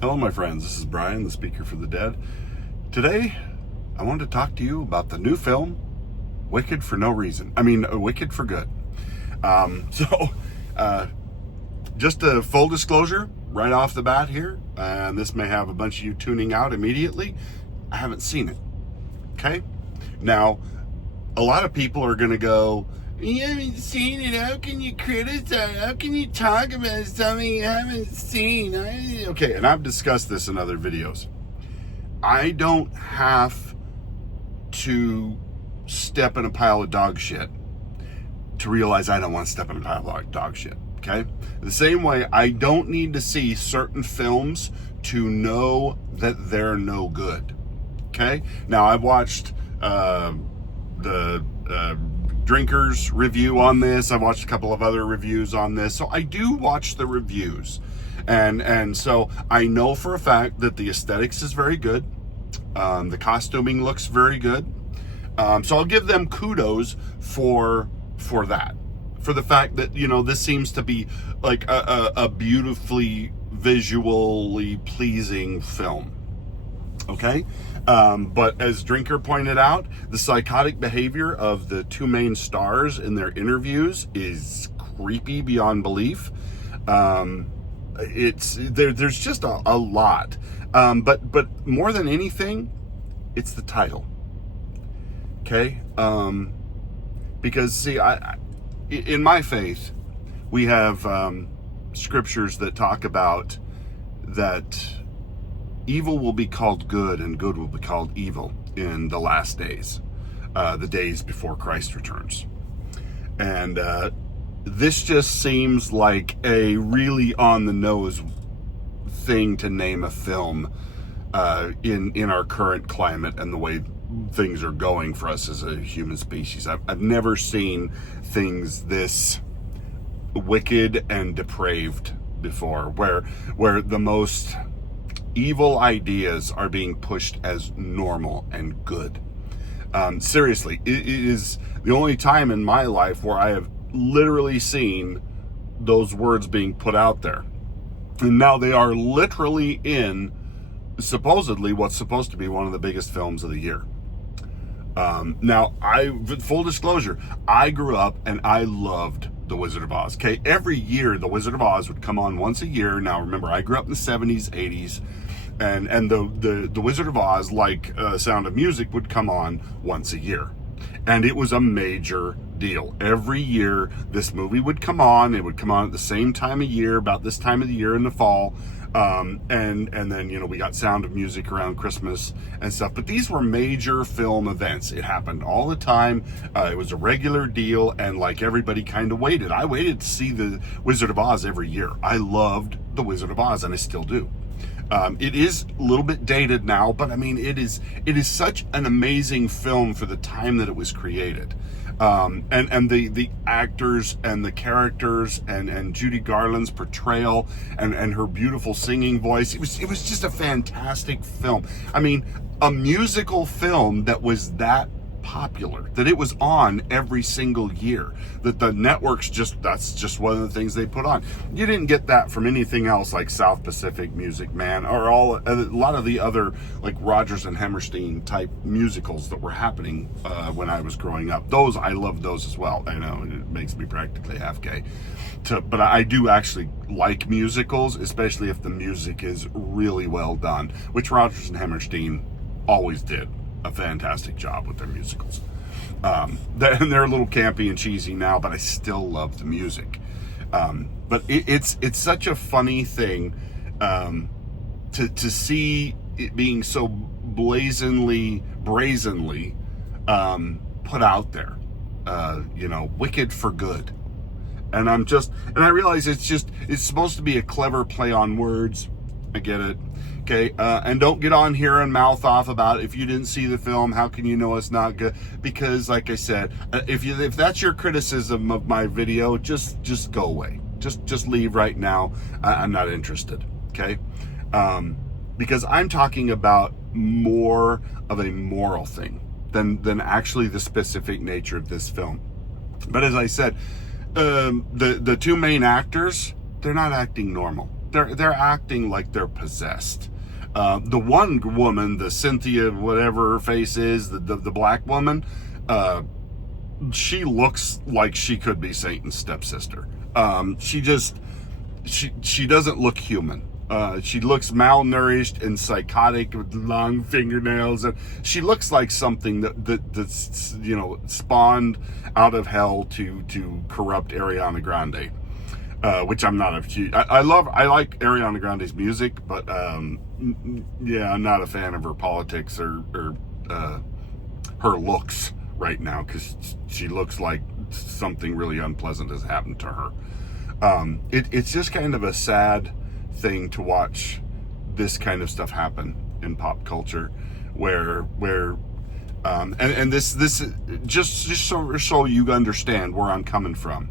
Hello, my friends. This is Brian, the Speaker for the Dead. Today, I wanted to talk to you about the new film, Wicked for No Reason. Wicked for Good. Just a full disclosure right off the bat here, and this may have a bunch of you tuning out immediately. I haven't seen it. Okay? Now, a lot of people are going to go, "You haven't seen it, how can you criticize? How can you talk about something you haven't seen?" Okay, and I've discussed this in other videos. I don't have to step in a pile of dog shit to realize I don't want to step in a pile of dog shit, okay? The same way, I don't need to see certain films to know that they're no good, okay? Now, I've watched the Drinkers review on this. I've watched a couple of other reviews on this. So I do watch the reviews. And so I know for a fact that the aesthetics is very good. The costuming looks very good. So I'll give them kudos for that. For the fact that, this seems to be like a beautifully visually pleasing film. Okay? But as Drinker pointed out, the psychotic behavior of the two main stars in their interviews is creepy beyond belief. There's just a lot. But more than anything, it's the title. Okay? Because see, in my faith, we have scriptures that talk about that evil will be called good and good will be called evil in the last days, the days before Christ returns. And this just seems like a really on-the-nose thing to name a film in our current climate and the way things are going for us as a human species. I've never seen things this wicked and depraved before, where the most evil ideas are being pushed as normal and good. Seriously, it is the only time in my life where I have literally seen those words being put out there. And now they are literally in supposedly what's supposed to be one of the biggest films of the year. Now, full disclosure, I grew up and I loved The Wizard of Oz. Okay, every year The Wizard of Oz would come on once a year. Now, remember, I grew up in the 70s, 80s, and the Wizard of Oz, like Sound of Music, would come on once a year, and it was a major deal. Every year, this movie would come on. It would come on at the same time of year, about this time of the year in the fall. And then, we got Sound of Music around Christmas and stuff. But these were major film events. It happened all the time. It was a regular deal, and like everybody kind of waited. I waited to see The Wizard of Oz every year. I loved The Wizard of Oz, and I still do. It is a little bit dated now, but it is such an amazing film for the time that it was created. And the actors and the characters and Judy Garland's portrayal and her beautiful singing voice. It was just a fantastic film. A musical film that was that popular, that it was on every single year, that the networks that's just one of the things they put on. You didn't get that from anything else like South Pacific Music Man or a lot of the other like Rodgers and Hammerstein type musicals that were happening when I was growing up. I loved those as well. I know it makes me practically half gay, but I do actually like musicals, especially if the music is really well done, which Rodgers and Hammerstein always did a fantastic job with their musicals. They're a little campy and cheesy now, but I still love the music. But it's such a funny thing to see it being so brazenly put out there. Wicked for good. And I realize it's supposed to be a clever play on words. I get it. Okay, and don't get on here and mouth off about if you didn't see the film, how can you know it's not good? Because, like I said, if that's your criticism of my video, just go away. Just leave right now. I'm not interested. Okay, because I'm talking about more of a moral thing than actually the specific nature of this film. But as I said, the two main actors, they're not acting normal. they're acting like they're possessed. The one woman, the Cynthia, whatever her face is, the black woman, she looks like she could be Satan's stepsister. She doesn't look human. She looks malnourished and psychotic with long fingernails, and she looks like something that's spawned out of hell to corrupt Ariana Grande. Which I'm not a huge. I like Ariana Grande's music, but yeah, I'm not a fan of her politics or her looks right now, because she looks like something really unpleasant has happened to her. It's just kind of a sad thing to watch this kind of stuff happen in pop culture, where and this just so you understand where I'm coming from.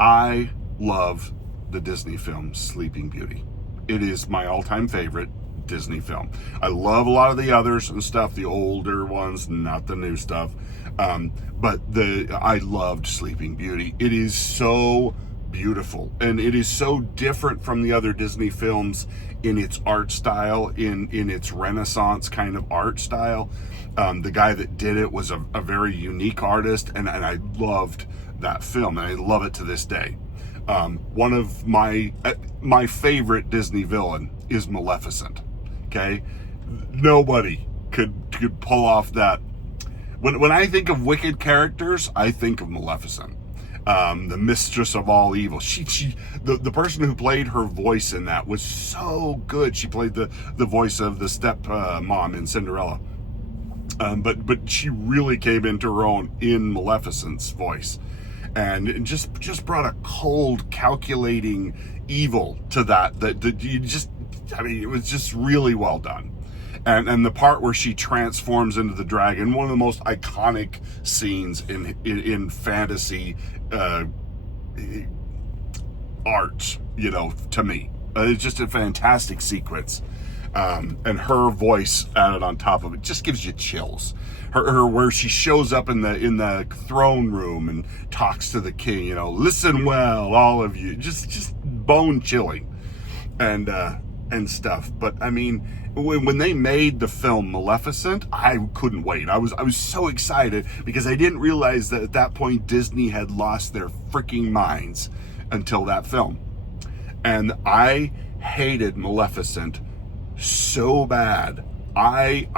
I love the Disney film Sleeping Beauty. It is my all-time favorite Disney film. I love a lot of the others and stuff, the older ones, not the new stuff. But I loved Sleeping Beauty. It is so beautiful, and it is so different from the other Disney films in its art style, in its Renaissance kind of art style. The guy that did it was a very unique artist, and I loved that film, and I love it to this day. One of my favorite Disney villain is Maleficent. Okay, nobody could pull off that. When I think of wicked characters, I think of Maleficent, the mistress of all evil. The person who played her voice in that was so good. She played the voice of the step mom in Cinderella, but she really came into her own in Maleficent's voice, and it just brought a cold, calculating evil to that you just. I mean, it was just really well done. And the part where she transforms into the dragon, one of the most iconic scenes in fantasy art, to me. It's just a fantastic sequence. And her voice added on top of it just gives you chills. Her where she shows up in the throne room and talks to the king, listen well, all of you, just bone chilling. And stuff. But I mean, when they made the film Maleficent, I couldn't wait. I was so excited, because I didn't realize that at that point Disney had lost their freaking minds until that film. And I hated Maleficent so bad. I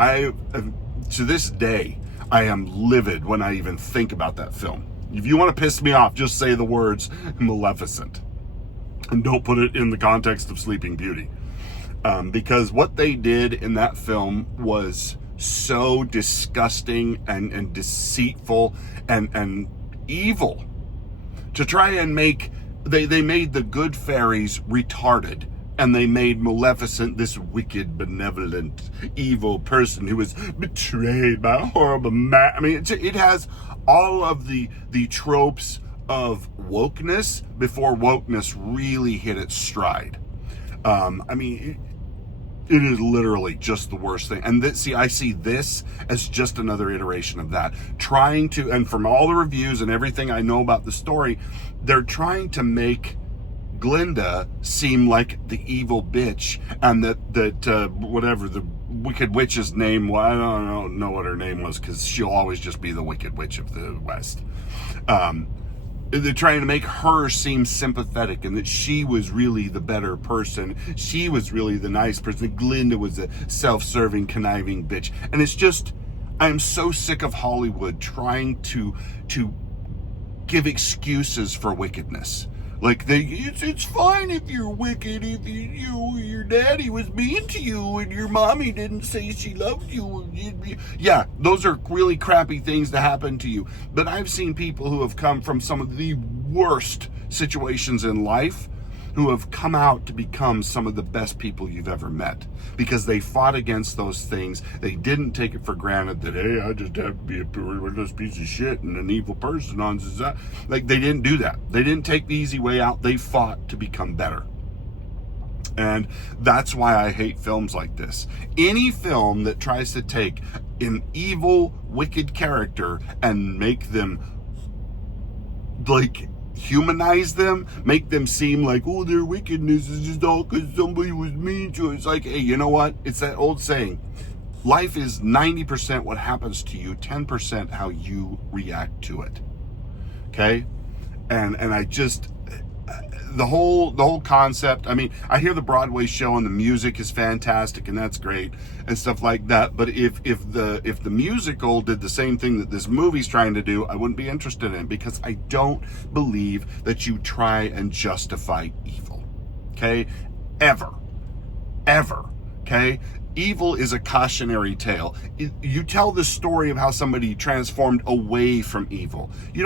to this day, I am livid when I even think about that film. If you want to piss me off, just say the words Maleficent, and don't put it in the context of Sleeping Beauty. Because what they did in that film was so disgusting and deceitful and evil. To try and they made the good fairies retarded, and they made Maleficent this wicked, benevolent, evil person who was betrayed by a horrible man. I mean, it has all of the tropes of wokeness before wokeness really hit its stride. I mean, it is literally just the worst thing. And I see this as just another iteration of that. Trying to, and from all the reviews and everything I know about the story, they're trying to make Glinda seem like the evil bitch, and that whatever the Wicked Witch's name was, I don't know what her name was, because she'll always just be the Wicked Witch of the West. They're trying to make her seem sympathetic, and that she was really the better person. She was really the nice person. Glinda was a self-serving, conniving bitch. And it's just, I'm so sick of Hollywood trying to give excuses for wickedness. Like, it's fine if you're wicked, if your daddy was mean to you and your mommy didn't say she loved you. Yeah, those are really crappy things to happen to you. But I've seen people who have come from some of the worst situations in life who have come out to become some of the best people you've ever met, because they fought against those things. They didn't take it for granted that, hey, I just have to be a worthless piece of shit and an evil person on society. Like, they didn't do that. They didn't take the easy way out. They fought to become better. And that's why I hate films like this. Any film that tries to take an evil, wicked character and make them like humanize them, make them seem like, oh, their wickedness is just all because somebody was mean to us. It's like, hey, you know what? It's that old saying. Life is 90% what happens to you, 10% how you react to it. Okay? And I just, the whole concept, I mean, I hear the Broadway show and the music is fantastic and that's great and stuff like that, but if the musical did the same thing that this movie's trying to do, I wouldn't be interested in it, because I don't believe that you try and justify evil. Okay? Ever. Okay? Evil is a cautionary tale. You tell the story of how somebody transformed away from evil. You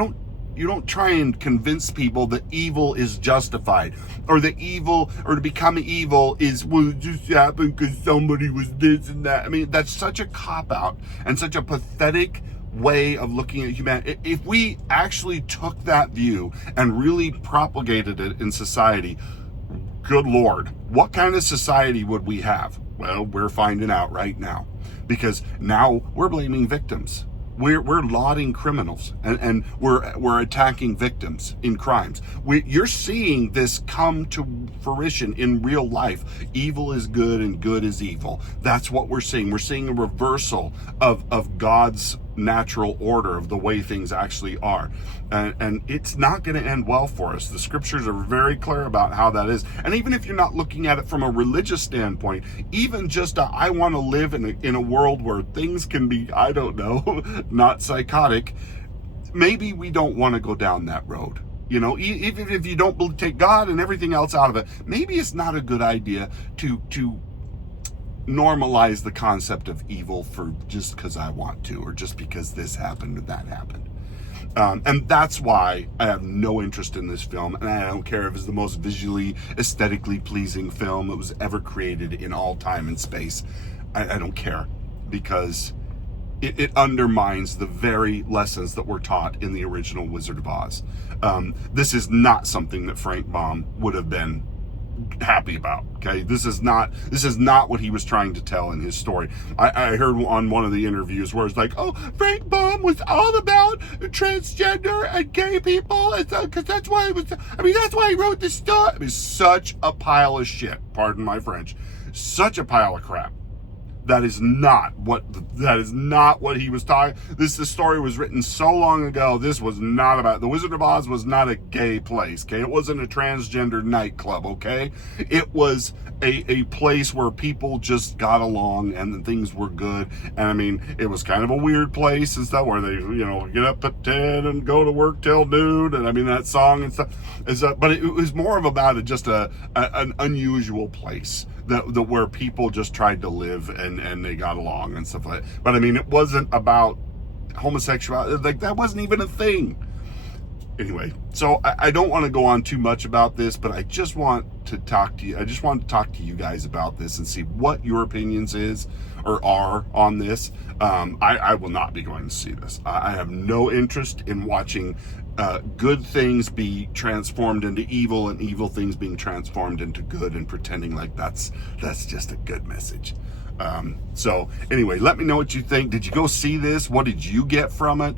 don't try and convince people that evil is justified, or that evil, or to become evil is, well, it just happened because somebody was this and that. I mean, that's such a cop-out and such a pathetic way of looking at humanity. If we actually took that view and really propagated it in society, good Lord, what kind of society would we have? Well, we're finding out right now, because now we're blaming victims. We're lauding criminals, and we're attacking victims in crimes. You're seeing this come to fruition in real life. Evil is good and good is evil. That's what we're seeing. We're seeing a reversal of God's natural order of the way things actually are. And it's not going to end well for us. The scriptures are very clear about how that is. And even if you're not looking at it from a religious standpoint, even just I want to live in a world where things can be, I don't know, not psychotic, maybe we don't want to go down that road. You know, even if you don't take God and everything else out of it, maybe it's not a good idea to normalize the concept of evil for just because I want to, or just because this happened or that happened. And that's why I have no interest in this film, and I don't care if it's the most visually, aesthetically pleasing film that was ever created in all time and space. I don't care, because it undermines the very lessons that were taught in the original Wizard of Oz. This is not something that Frank Baum would have been happy about. Okay, this is not what he was trying to tell in his story. I heard on one of the interviews where it's like, oh, Frank Baum was all about transgender and gay people, because that's why he was, I mean, that's why he wrote this stuff. I mean, such a pile of shit, pardon my French, such a pile of crap. That is not what he was talking. The story was written so long ago. This was not about, the Wizard of Oz was not a gay place. Okay, it wasn't a transgender nightclub. Okay, it was a place where people just got along and things were good. And I mean, it was kind of a weird place and stuff, where they, you know, get up at 10 and go to work till noon. And I mean, that song and stuff is, but it was more of about just an unusual place that where people just tried to live and they got along and stuff like that. But I mean, it wasn't about homosexuality. Like, that wasn't even a thing. Anyway, so I don't want to go on too much about this, but I just want to talk to you. I just want to talk to you guys about this and see what your opinions are on this. I will not be going to see this. I have no interest in watching good things be transformed into evil, and evil things being transformed into good, and pretending like that's just a good message. So anyway, let me know what you think. Did you go see this? What did you get from it?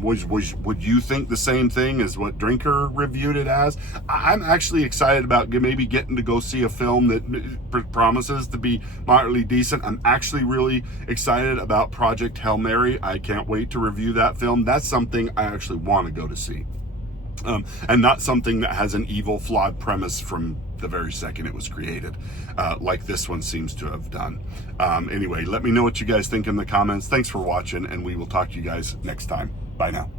Would you think the same thing as what Drinker reviewed it as? I'm actually excited about maybe getting to go see a film that promises to be moderately decent. I'm actually really excited about Project Hail Mary. I can't wait to review that film. That's something I actually want to go to see. And not something that has an evil, flawed premise from the very second it was created, like this one seems to have done. Anyway, let me know what you guys think in the comments. Thanks for watching, and we will talk to you guys next time. Bye now.